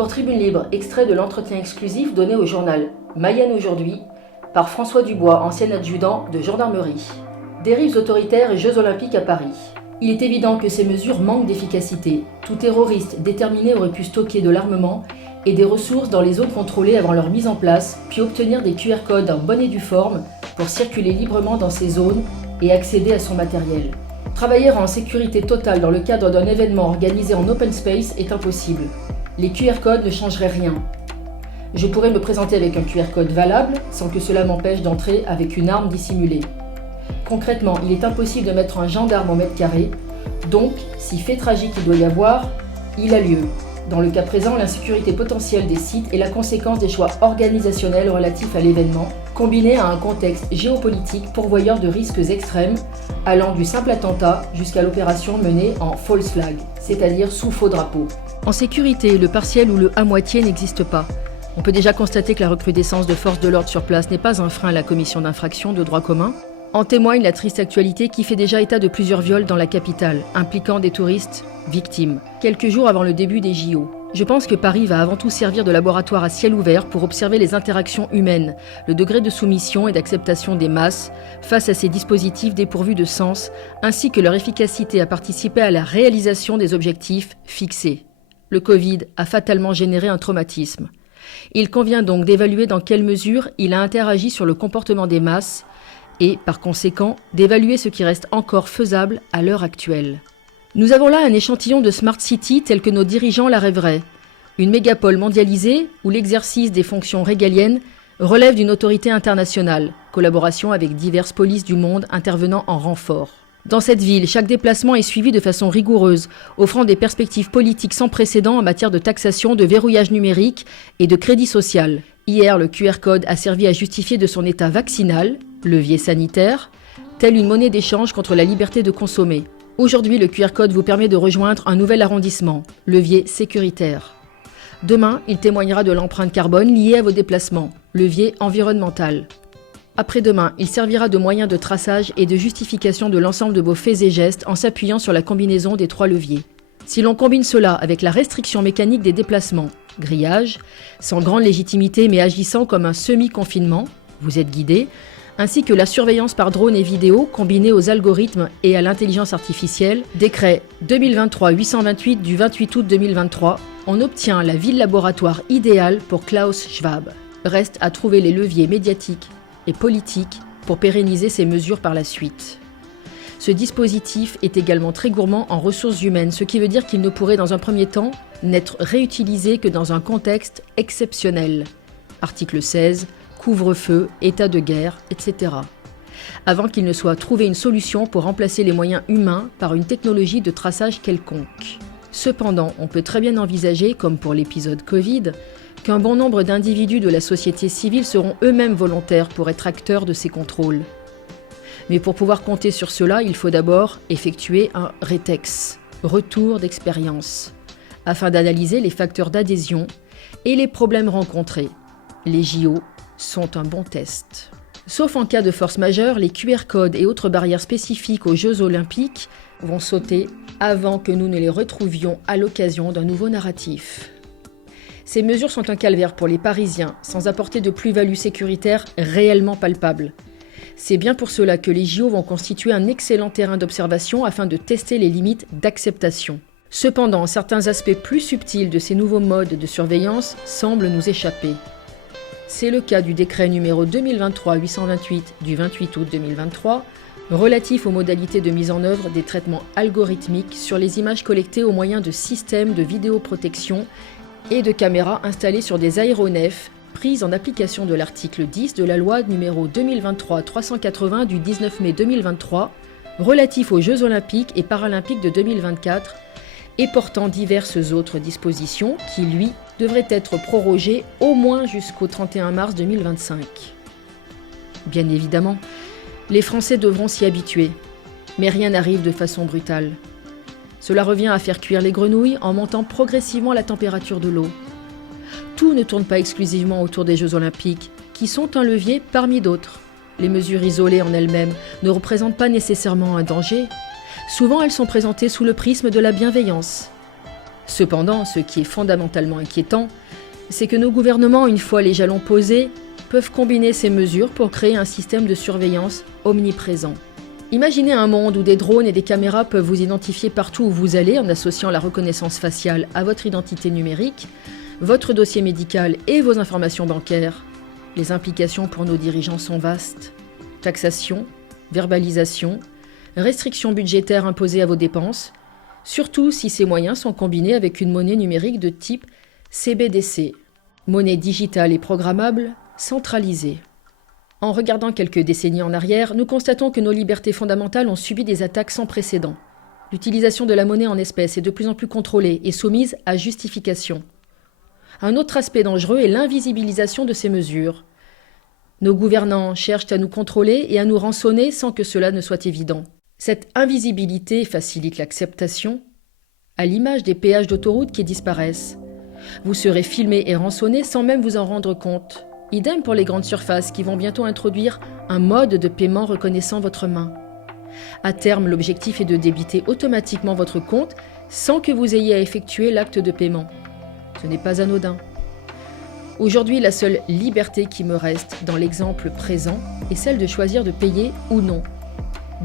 Pour Tribune Libre, extrait de l'entretien exclusif donné au journal Mayenne aujourd'hui par François Dubois, ancien adjudant de gendarmerie. Dérives autoritaires et Jeux Olympiques à Paris. Il est évident que ces mesures manquent d'efficacité. Tout terroriste déterminé aurait pu stocker de l'armement et des ressources dans les zones contrôlées avant leur mise en place, puis obtenir des QR codes en bonne et due forme pour circuler librement dans ces zones et accéder à son matériel. Travailler en sécurité totale dans le cadre d'un événement organisé en open space est impossible. Les QR codes ne changeraient rien. Je pourrais me présenter avec un QR code valable sans que cela m'empêche d'entrer avec une arme dissimulée. Concrètement, il est impossible de mettre un gendarme au mètre carré, donc, si fait tragique il doit y avoir, il a lieu. Dans le cas présent, l'insécurité potentielle des sites est la conséquence des choix organisationnels relatifs à l'événement, combinés à un contexte géopolitique pourvoyeur de risques extrêmes, allant du simple attentat jusqu'à l'opération menée en false flag, c'est-à-dire sous faux drapeau. En sécurité, le partiel ou le à moitié n'existe pas. On peut déjà constater que la recrudescence de forces de l'ordre sur place n'est pas un frein à la commission d'infractions de droit commun. En témoigne la triste actualité qui fait déjà état de plusieurs viols dans la capitale, impliquant des touristes victimes, quelques jours avant le début des JO. Je pense que Paris va avant tout servir de laboratoire à ciel ouvert pour observer les interactions humaines, le degré de soumission et d'acceptation des masses face à ces dispositifs dépourvus de sens, ainsi que leur efficacité à participer à la réalisation des objectifs fixés. Le Covid a fatalement généré un traumatisme. Il convient donc d'évaluer dans quelle mesure il a interagi sur le comportement des masses et, par conséquent, d'évaluer ce qui reste encore faisable à l'heure actuelle. Nous avons là un échantillon de Smart City tel que nos dirigeants la rêveraient. Une mégapole mondialisée où l'exercice des fonctions régaliennes relève d'une autorité internationale, collaboration avec diverses polices du monde intervenant en renfort. Dans cette ville, chaque déplacement est suivi de façon rigoureuse, offrant des perspectives politiques sans précédent en matière de taxation, de verrouillage numérique et de crédit social. Hier, le QR code a servi à justifier de son état vaccinal, levier sanitaire, telle une monnaie d'échange contre la liberté de consommer. Aujourd'hui, le QR code vous permet de rejoindre un nouvel arrondissement, levier sécuritaire. Demain, il témoignera de l'empreinte carbone liée à vos déplacements, levier environnemental. Après-demain, il servira de moyen de traçage et de justification de l'ensemble de vos faits et gestes en s'appuyant sur la combinaison des trois leviers. Si l'on combine cela avec la restriction mécanique des déplacements, grillage, sans grande légitimité mais agissant comme un semi-confinement, vous êtes guidé, ainsi que la surveillance par drone et vidéo combinée aux algorithmes et à l'intelligence artificielle, décret 2023-828 du 28 août 2023, on obtient la ville-laboratoire idéale pour Klaus Schwab. Reste à trouver les leviers médiatiques et politiques pour pérenniser ces mesures par la suite. Ce dispositif est également très gourmand en ressources humaines, ce qui veut dire qu'il ne pourrait dans un premier temps n'être réutilisé que dans un contexte exceptionnel. Article 16, couvre-feu, état de guerre, etc. Avant qu'il ne soit trouvé une solution pour remplacer les moyens humains par une technologie de traçage quelconque. Cependant, on peut très bien envisager, comme pour l'épisode Covid, qu'un bon nombre d'individus de la société civile seront eux-mêmes volontaires pour être acteurs de ces contrôles. Mais pour pouvoir compter sur cela, il faut d'abord effectuer un rétex, retour d'expérience, afin d'analyser les facteurs d'adhésion et les problèmes rencontrés. Les JO sont un bon test. Sauf en cas de force majeure, les QR codes et autres barrières spécifiques aux Jeux Olympiques vont sauter avant que nous ne les retrouvions à l'occasion d'un nouveau narratif. Ces mesures sont un calvaire pour les Parisiens, sans apporter de plus-value sécuritaire réellement palpable. C'est bien pour cela que les JO vont constituer un excellent terrain d'observation afin de tester les limites d'acceptation. Cependant, certains aspects plus subtils de ces nouveaux modes de surveillance semblent nous échapper. C'est le cas du décret numéro 2023-828 du 28 août 2023, relatif aux modalités de mise en œuvre des traitements algorithmiques sur les images collectées au moyen de systèmes de vidéoprotection et de caméras installées sur des aéronefs prises en application de l'article 10 de la loi numéro 2023-380 du 19 mai 2023 relatif aux Jeux Olympiques et Paralympiques de 2024 et portant diverses autres dispositions qui, lui, devraient être prorogées au moins jusqu'au 31 mars 2025. Bien évidemment, les Français devront s'y habituer, mais rien n'arrive de façon brutale. Cela revient à faire cuire les grenouilles en montant progressivement la température de l'eau. Tout ne tourne pas exclusivement autour des Jeux Olympiques, qui sont un levier parmi d'autres. Les mesures isolées en elles-mêmes ne représentent pas nécessairement un danger. Souvent, elles sont présentées sous le prisme de la bienveillance. Cependant, ce qui est fondamentalement inquiétant, c'est que nos gouvernements, une fois les jalons posés, peuvent combiner ces mesures pour créer un système de surveillance omniprésent. Imaginez un monde où des drones et des caméras peuvent vous identifier partout où vous allez en associant la reconnaissance faciale à votre identité numérique, votre dossier médical et vos informations bancaires. Les implications pour nos dirigeants sont vastes. Taxation, verbalisation, restrictions budgétaires imposées à vos dépenses, surtout si ces moyens sont combinés avec une monnaie numérique de type CBDC, monnaie digitale et programmable, centralisée. En regardant quelques décennies en arrière, nous constatons que nos libertés fondamentales ont subi des attaques sans précédent. L'utilisation de la monnaie en espèces est de plus en plus contrôlée et soumise à justification. Un autre aspect dangereux est l'invisibilisation de ces mesures. Nos gouvernants cherchent à nous contrôler et à nous rançonner sans que cela ne soit évident. Cette invisibilité facilite l'acceptation, à l'image des péages d'autoroute qui disparaissent. Vous serez filmé et rançonné sans même vous en rendre compte. Idem pour les grandes surfaces qui vont bientôt introduire un mode de paiement reconnaissant votre main. À terme, l'objectif est de débiter automatiquement votre compte sans que vous ayez à effectuer l'acte de paiement. Ce n'est pas anodin. Aujourd'hui, la seule liberté qui me reste dans l'exemple présent est celle de choisir de payer ou non.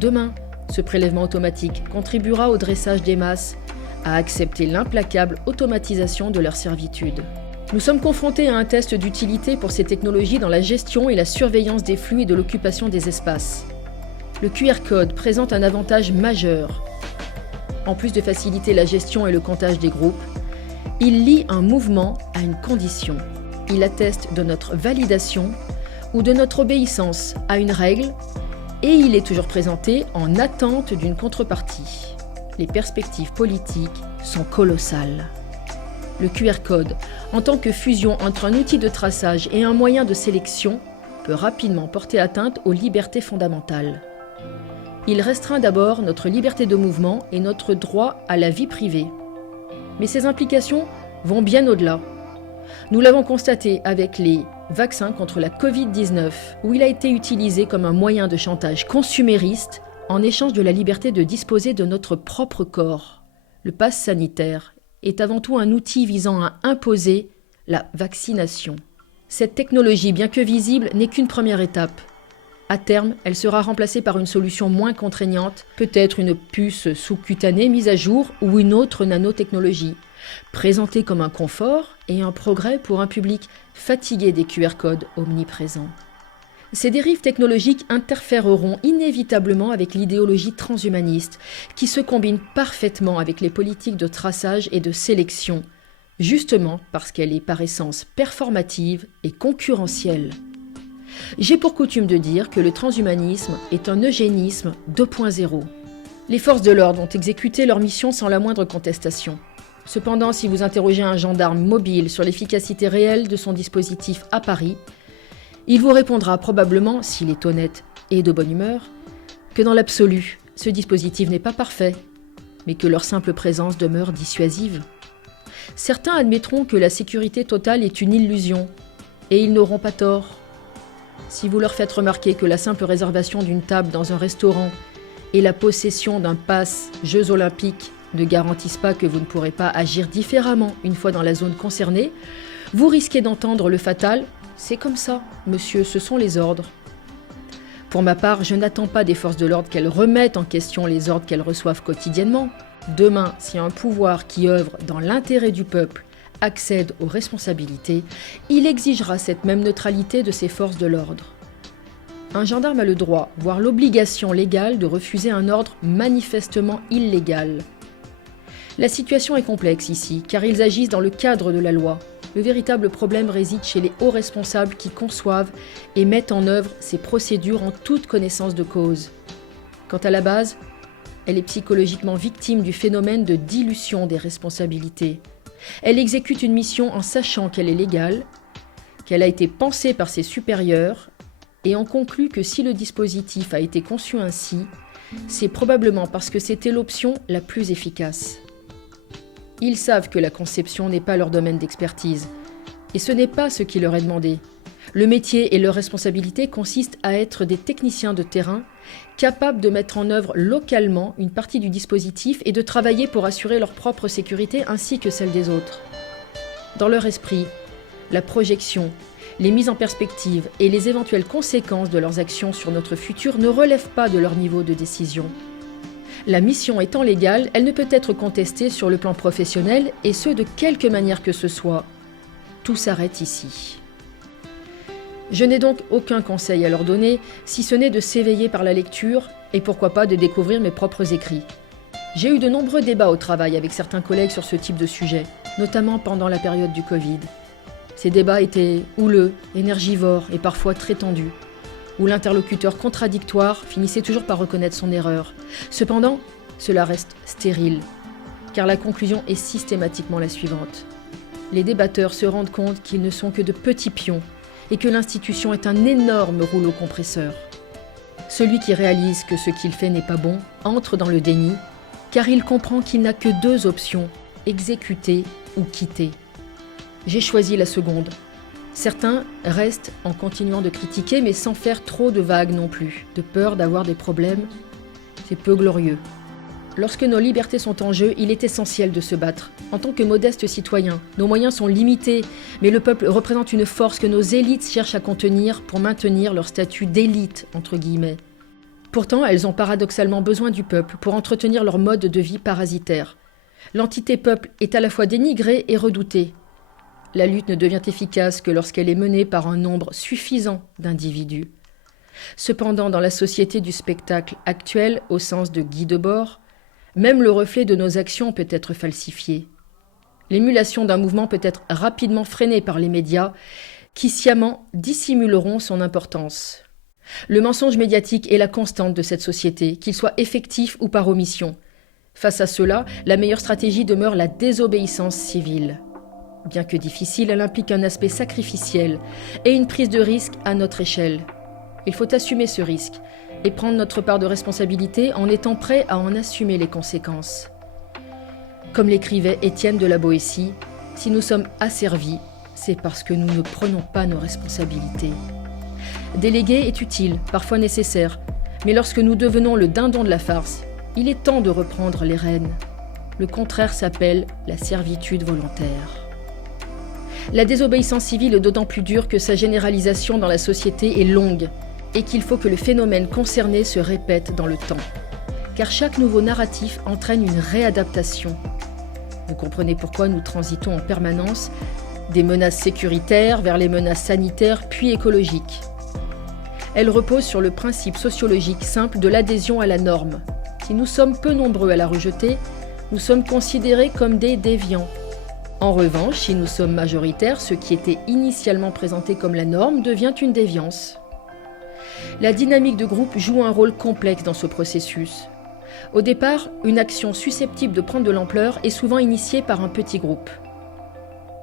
Demain, ce prélèvement automatique contribuera au dressage des masses, à accepter l'implacable automatisation de leur servitude. Nous sommes confrontés à un test d'utilité pour ces technologies dans la gestion et la surveillance des flux et de l'occupation des espaces. Le QR code présente un avantage majeur. En plus de faciliter la gestion et le comptage des groupes, il lie un mouvement à une condition. Il atteste de notre validation ou de notre obéissance à une règle et il est toujours présenté en attente d'une contrepartie. Les perspectives politiques sont colossales. Le QR code, en tant que fusion entre un outil de traçage et un moyen de sélection, peut rapidement porter atteinte aux libertés fondamentales. Il restreint d'abord notre liberté de mouvement et notre droit à la vie privée. Mais ces implications vont bien au-delà. Nous l'avons constaté avec les vaccins contre la Covid-19, où il a été utilisé comme un moyen de chantage consumériste en échange de la liberté de disposer de notre propre corps. Le pass sanitaire est avant tout un outil visant à imposer la vaccination. Cette technologie, bien que visible, n'est qu'une première étape. À terme, elle sera remplacée par une solution moins contraignante, peut-être une puce sous-cutanée mise à jour ou une autre nanotechnologie, présentée comme un confort et un progrès pour un public fatigué des QR codes omniprésents. Ces dérives technologiques interféreront inévitablement avec l'idéologie transhumaniste, qui se combine parfaitement avec les politiques de traçage et de sélection, justement parce qu'elle est par essence performative et concurrentielle. J'ai pour coutume de dire que le transhumanisme est un eugénisme 2.0. Les forces de l'ordre ont exécuté leur mission sans la moindre contestation. Cependant, si vous interrogez un gendarme mobile sur l'efficacité réelle de son dispositif à Paris, il vous répondra probablement, s'il est honnête et de bonne humeur, que dans l'absolu, ce dispositif n'est pas parfait, mais que leur simple présence demeure dissuasive. Certains admettront que la sécurité totale est une illusion, et ils n'auront pas tort. Si vous leur faites remarquer que la simple réservation d'une table dans un restaurant et la possession d'un pass Jeux Olympiques ne garantissent pas que vous ne pourrez pas agir différemment une fois dans la zone concernée, vous risquez d'entendre le fatal « C'est comme ça, monsieur, ce sont les ordres ». Pour ma part, je n'attends pas des forces de l'ordre qu'elles remettent en question les ordres qu'elles reçoivent quotidiennement. Demain, si un pouvoir qui œuvre dans l'intérêt du peuple accède aux responsabilités, il exigera cette même neutralité de ces forces de l'ordre. Un gendarme a le droit, voire l'obligation légale de refuser un ordre manifestement illégal. La situation est complexe ici, car ils agissent dans le cadre de la loi. Le véritable problème réside chez les hauts responsables qui conçoivent et mettent en œuvre ces procédures en toute connaissance de cause. Quant à la base, elle est psychologiquement victime du phénomène de dilution des responsabilités. Elle exécute une mission en sachant qu'elle est légale, qu'elle a été pensée par ses supérieurs, et en conclut que si le dispositif a été conçu ainsi, c'est probablement parce que c'était l'option la plus efficace. Ils savent que la conception n'est pas leur domaine d'expertise, et ce n'est pas ce qui leur est demandé. Le métier et leur responsabilité consistent à être des techniciens de terrain, capables de mettre en œuvre localement une partie du dispositif et de travailler pour assurer leur propre sécurité ainsi que celle des autres. Dans leur esprit, la projection, les mises en perspective et les éventuelles conséquences de leurs actions sur notre futur ne relèvent pas de leur niveau de décision. La mission étant légale, elle ne peut être contestée sur le plan professionnel et ce de quelque manière que ce soit. Tout s'arrête ici. Je n'ai donc aucun conseil à leur donner, si ce n'est de s'éveiller par la lecture et pourquoi pas de découvrir mes propres écrits. J'ai eu de nombreux débats au travail avec certains collègues sur ce type de sujet, notamment pendant la période du Covid. Ces débats étaient houleux, énergivores et parfois très tendus, où l'interlocuteur contradictoire finissait toujours par reconnaître son erreur. Cependant, cela reste stérile, car la conclusion est systématiquement la suivante. Les débatteurs se rendent compte qu'ils ne sont que de petits pions et que l'institution est un énorme rouleau compresseur. Celui qui réalise que ce qu'il fait n'est pas bon entre dans le déni, car il comprend qu'il n'a que deux options, exécuter ou quitter. J'ai choisi la seconde. Certains restent en continuant de critiquer, mais sans faire trop de vagues non plus, de peur d'avoir des problèmes. C'est peu glorieux. Lorsque nos libertés sont en jeu, il est essentiel de se battre. En tant que modestes citoyens, nos moyens sont limités, mais le peuple représente une force que nos élites cherchent à contenir pour maintenir leur statut d'élite, entre guillemets. Pourtant, elles ont paradoxalement besoin du peuple pour entretenir leur mode de vie parasitaire. L'entité peuple est à la fois dénigrée et redoutée. La lutte ne devient efficace que lorsqu'elle est menée par un nombre suffisant d'individus. Cependant, dans la société du spectacle actuel, au sens de Guy Debord, même le reflet de nos actions peut être falsifié. L'émulation d'un mouvement peut être rapidement freinée par les médias, qui sciemment dissimuleront son importance. Le mensonge médiatique est la constante de cette société, qu'il soit effectif ou par omission. Face à cela, la meilleure stratégie demeure la désobéissance civile. Bien que difficile, elle implique un aspect sacrificiel et une prise de risque à notre échelle. Il faut assumer ce risque et prendre notre part de responsabilité en étant prêt à en assumer les conséquences. Comme l'écrivait Étienne de la Boétie, si nous sommes asservis, c'est parce que nous ne prenons pas nos responsabilités. Déléguer est utile, parfois nécessaire, mais lorsque nous devenons le dindon de la farce, il est temps de reprendre les rênes. Le contraire s'appelle la servitude volontaire. La désobéissance civile est d'autant plus dure que sa généralisation dans la société est longue et qu'il faut que le phénomène concerné se répète dans le temps. Car chaque nouveau narratif entraîne une réadaptation. Vous comprenez pourquoi nous transitons en permanence des menaces sécuritaires vers les menaces sanitaires puis écologiques. Elle repose sur le principe sociologique simple de l'adhésion à la norme. Si nous sommes peu nombreux à la rejeter, nous sommes considérés comme des déviants. En revanche, si nous sommes majoritaires, ce qui était initialement présenté comme la norme devient une déviance. La dynamique de groupe joue un rôle complexe dans ce processus. Au départ, une action susceptible de prendre de l'ampleur est souvent initiée par un petit groupe.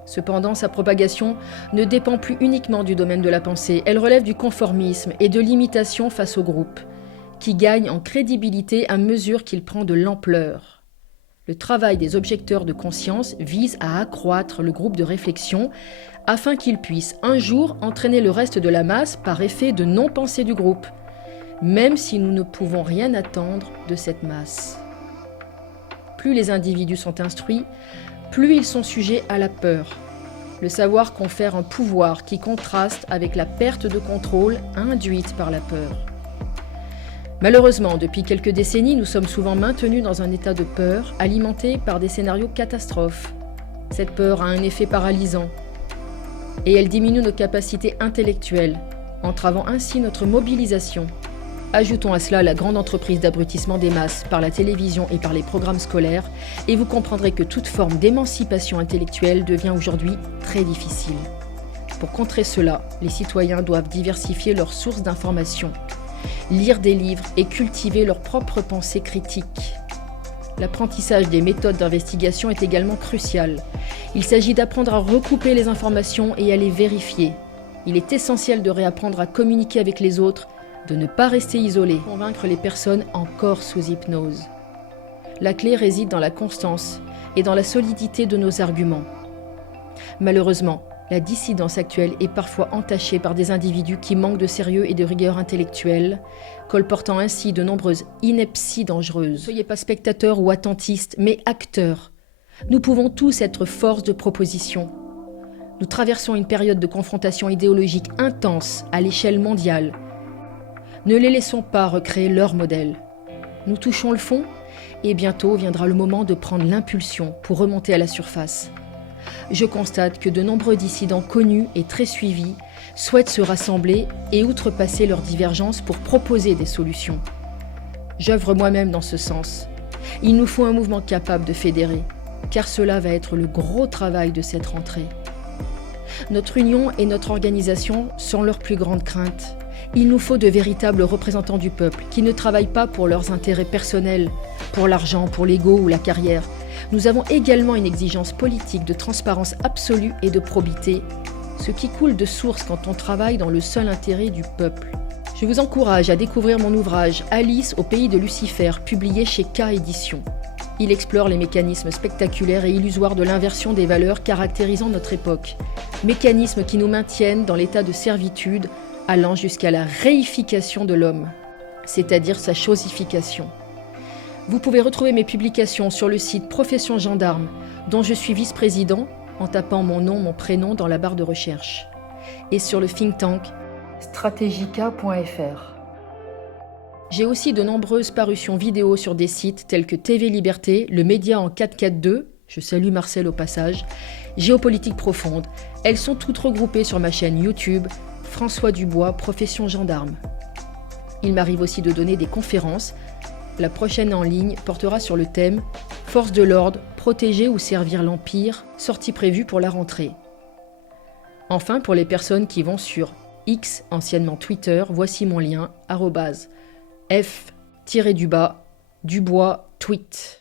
Cependant, sa propagation ne dépend plus uniquement du domaine de la pensée, elle relève du conformisme et de l'imitation face au groupe, qui gagne en crédibilité à mesure qu'il prend de l'ampleur. Le travail des objecteurs de conscience vise à accroître le groupe de réflexion afin qu'il puisse un jour entraîner le reste de la masse par effet de non-pensée du groupe, même si nous ne pouvons rien attendre de cette masse. Plus les individus sont instruits, plus ils sont sujets à la peur. Le savoir confère un pouvoir qui contraste avec la perte de contrôle induite par la peur. Malheureusement, depuis quelques décennies, nous sommes souvent maintenus dans un état de peur, alimenté par des scénarios catastrophes. Cette peur a un effet paralysant, et elle diminue nos capacités intellectuelles, entravant ainsi notre mobilisation. Ajoutons à cela la grande entreprise d'abrutissement des masses par la télévision et par les programmes scolaires, et vous comprendrez que toute forme d'émancipation intellectuelle devient aujourd'hui très difficile. Pour contrer cela, les citoyens doivent diversifier leurs sources d'information, lire des livres et cultiver leur propre pensée critique. L'apprentissage des méthodes d'investigation est également crucial. Il s'agit d'apprendre à recouper les informations et à les vérifier. Il est essentiel de réapprendre à communiquer avec les autres, de ne pas rester isolé, convaincre les personnes encore sous hypnose. La clé réside dans la constance et dans la solidité de nos arguments. Malheureusement, La dissidence actuelle est parfois entachée par des individus qui manquent de sérieux et de rigueur intellectuelle, colportant ainsi de nombreuses inepties dangereuses. Soyez pas spectateurs ou attentistes, mais acteurs. Nous pouvons tous être force de proposition. Nous traversons une période de confrontation idéologique intense à l'échelle mondiale. Ne les laissons pas recréer leur modèle. Nous touchons le fond et bientôt viendra le moment de prendre l'impulsion pour remonter à la surface. Je constate que de nombreux dissidents connus et très suivis souhaitent se rassembler et outrepasser leurs divergences pour proposer des solutions. J'œuvre moi-même dans ce sens. Il nous faut un mouvement capable de fédérer, car cela va être le gros travail de cette rentrée. Notre union et notre organisation sont leurs plus grandes craintes. Il nous faut de véritables représentants du peuple qui ne travaillent pas pour leurs intérêts personnels, pour l'argent, pour l'ego ou la carrière. Nous avons également une exigence politique de transparence absolue et de probité, ce qui coule de source quand on travaille dans le seul intérêt du peuple. Je vous encourage à découvrir mon ouvrage « Alice au pays de Lucifer » publié chez K Éditions. Il explore les mécanismes spectaculaires et illusoires de l'inversion des valeurs caractérisant notre époque. Mécanismes qui nous maintiennent dans l'état de servitude, allant jusqu'à la réification de l'homme, c'est-à-dire sa chosification. Vous pouvez retrouver mes publications sur le site Profession Gendarme, dont je suis vice-président, en tapant mon nom, mon prénom dans la barre de recherche, et sur le think tank strategica.fr. J'ai aussi de nombreuses parutions vidéo sur des sites tels que TV Liberté, le Média en 442, je salue Marcel au passage, Géopolitique Profonde. Elles sont toutes regroupées sur ma chaîne YouTube, François Dubois, Profession Gendarme. Il m'arrive aussi de donner des conférences. La prochaine en ligne portera sur le thème « Force de l'ordre, protéger ou servir l'Empire », sortie prévue pour la rentrée. Enfin, pour les personnes qui vont sur X, anciennement Twitter, voici mon lien, @f_dubois tweet.